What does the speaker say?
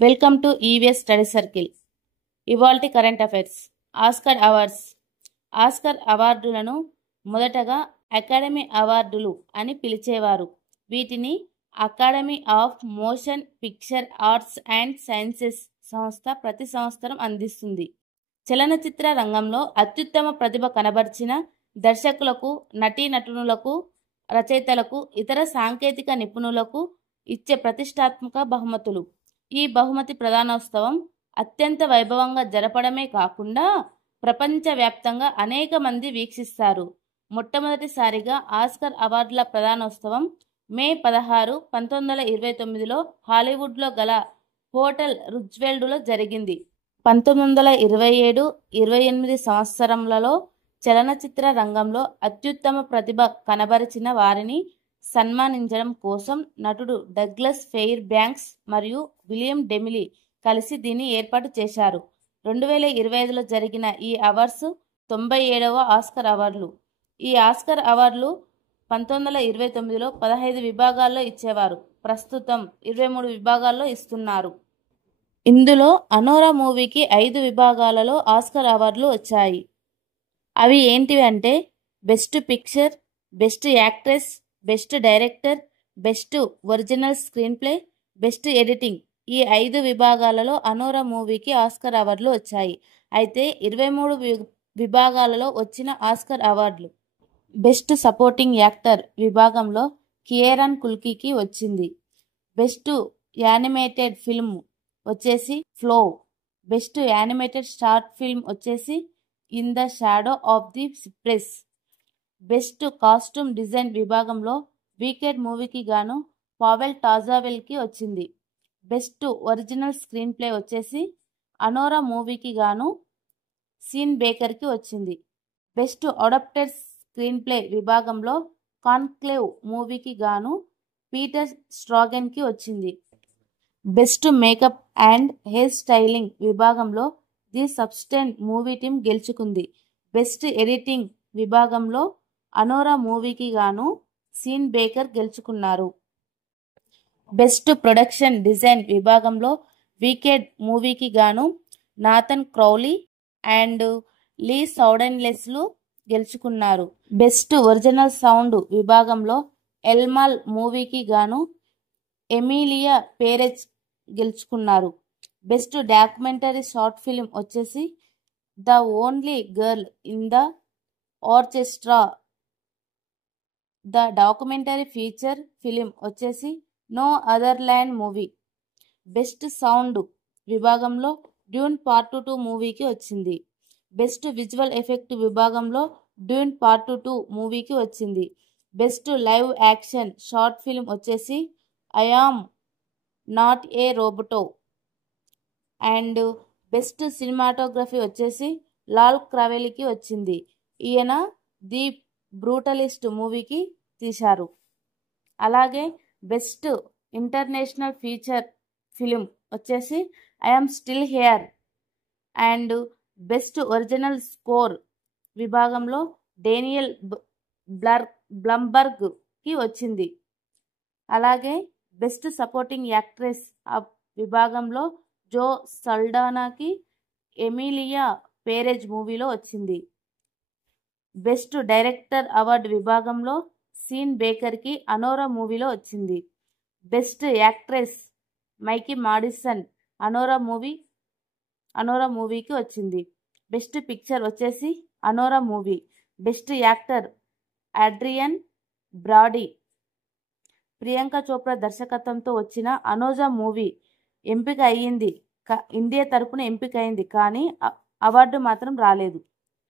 Welcome to EVS study circle. ఇవాల్టి current affairs. Oscar అవార్డులను మొదటగా అకాడమీ అవార్డులు అని పిలిచేవారు. వీటిని academy of motion picture arts and sciences సంస్థ ప్రతి సంవత్సరం అందిస్తుంది. చలనచిత్ర రంగంలో అత్యుత్తమ ప్రతిభ కనబర్చిన దర్శకులకు, నటీనటులకు, రచయితలకు, ఇతర సాంకేతిక నిపుణులకు ఇచ్చే ప్రతిష్టాత్మక బహుమతులు. ఈ బహుమతి ప్రదానోత్సవం అత్యంత వైభవంగా జరపడమే కాకుండా ప్రపంచవ్యాప్తంగా అనేక మంది వీక్షిస్తారు. మొట్టమొదటిసారిగా ఆస్కర్ అవార్డుల ప్రదానోత్సవం మే 16, 1929లో హాలీవుడ్లో గల హోటల్ రూజ్వెల్ట్లో జరిగింది. 1927, 28 సంవత్సరములలో చలనచిత్ర రంగంలో అత్యుత్తమ ప్రతిభ కనబరిచిన వారిని సన్మానించడం కోసం నటుడు డగ్లస్ ఫెయిర్ బ్యాంక్స్ మరియు విలియం డెమిలీ కలిసి దీన్ని ఏర్పాటు చేశారు. 2025లో జరిగిన ఈ అవార్డ్స్ 97వ ఆస్కర్ అవార్డులు. ఈ ఆస్కర్ అవార్డులు 1929లో 15 విభాగాల్లో ఇచ్చేవారు. ప్రస్తుతం 23 విభాగాల్లో ఇస్తున్నారు. ఇందులో అనోరా మూవీకి 5 విభాగాలలో ఆస్కర్ అవార్డులు వచ్చాయి. అవి ఏంటివి అంటే best picture, best actress, best director, best original screen play, best editing. ఈ 5 విభాగాలలో అనోరా మూవీకి ఆస్కర్ అవార్డులు వచ్చాయి. అయితే 23 విభాగాలలో వచ్చిన ఆస్కర్ అవార్డులు. బెస్ట్ సపోర్టింగ్ యాక్టర్ విభాగంలో కియారా కుల్కీకి వచ్చింది. బెస్ట్ యానిమేటెడ్ ఫిల్మ్ వచ్చేసి Flow. Best animated short film వచ్చేసి in the shadow of the cypress. Best costume design విభాగంలో వీకెడ్ మూవీకి గాను పావెల్ టాజావెల్కి వచ్చింది. బెస్ట్ ఒరిజినల్ స్క్రీన్ ప్లే వచ్చేసి అనోరా మూవీకి గాను సీన్ బేకర్కి వచ్చింది. బెస్ట్ అడాప్టెడ్ స్క్రీన్ ప్లే విభాగంలో కాన్క్లేవ్ మూవీకి గాను పీటర్ స్ట్రాగెన్కి వచ్చింది. Best makeup and hair styling విభాగంలో ది సబ్స్టెంట్ మూవీ టీం గెలుచుకుంది. బెస్ట్ ఎడిటింగ్ విభాగంలో అనోరా మూవీకి గాను సీన్ బేకర్ గెలుచుకున్నారు. బెస్ట్ ప్రొడక్షన్ డిజైన్ విభాగంలో వీకెడ్ మూవీకి గాను నాథన్ క్రౌలీ అండ్ లీ సౌడెన్లెస్లు గెలుచుకున్నారు. బెస్ట్ ఒరిజినల్ సౌండ్ విభాగంలో ఎల్మాల్ మూవీకి గాను ఎమిలియా పేరెజ్ గెలుచుకున్నారు. బెస్ట్ డాక్యుమెంటరీ షార్ట్ ఫిలిం వచ్చేసి the only girl in the orchestra. The documentary feature film వచ్చేసి No Other Land movie. Best sound విభాగంలో డ్యూన్ పార్ట్ 2 మూవీకి వచ్చింది. బెస్ట్ విజువల్ ఎఫెక్ట్ విభాగంలో డ్యూన్ పార్ట్ 2 మూవీకి వచ్చింది. Best live action short film వచ్చేసి I am not a robot. And best cinematography వచ్చేసి Lol క్రావెల్కి వచ్చింది. ఈయన ది బ్రూటలిస్ట్ మూవీకి తీశారు. అలాగే బెస్ట్ ఇంటర్నేషనల్ ఫీచర్ ఫిలిం వచ్చేసి I yam still here. And best original score విభాగంలో డేనియల్ బ్లంబర్గ్కి వచ్చింది. అలాగే బెస్ట్ సపోర్టింగ్ యాక్ట్రెస్ విభాగంలో జో సల్డానాకి ఎమిలియా పేరెజ్ మూవీలో వచ్చింది. బెస్ట్ డైరెక్టర్ అవార్డు విభాగంలో సీన్ బేకర్కి అనోరా మూవీలో వచ్చింది. Best actress Mikey Madison Anora మూవీకి వచ్చింది. బెస్ట్ పిక్చర్ వచ్చేసి Anora movie. Best actor Adrien Brody. Priyanka Chopra దర్శకత్వంతో వచ్చిన అనోజా మూవీ ఎంపిక అయ్యింది. ఇండియా తరపున ఎంపిక అయింది కానీ అవార్డు మాత్రం రాలేదు.